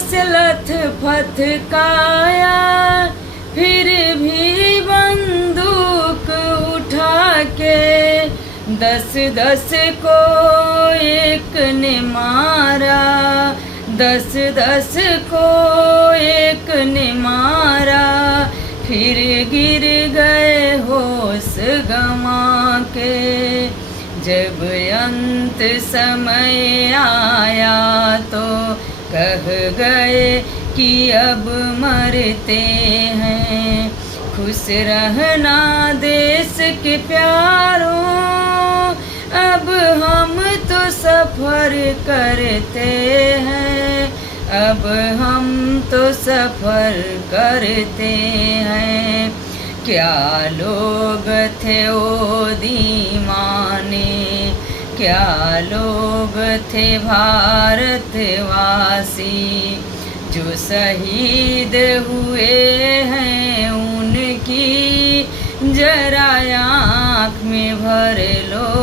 से लथपथ काया, फिर भी बंदूक उठा के 10-10 को एक ने मारा, 10-10 को एक ने मारा। फिर गिर गए होश गंवा के, जब अंत समय आया तो कह गए कि अब मरते हैं। खुश रहना देश के प्यारों, अब हम तो सफ़र करते हैं, अब हम तो सफ़र करते हैं। क्या लोग थे वो दीवाने, क्या लोग थे भारतवासी, जो शहीद हुए हैं उनकी जरा आँख में भर लो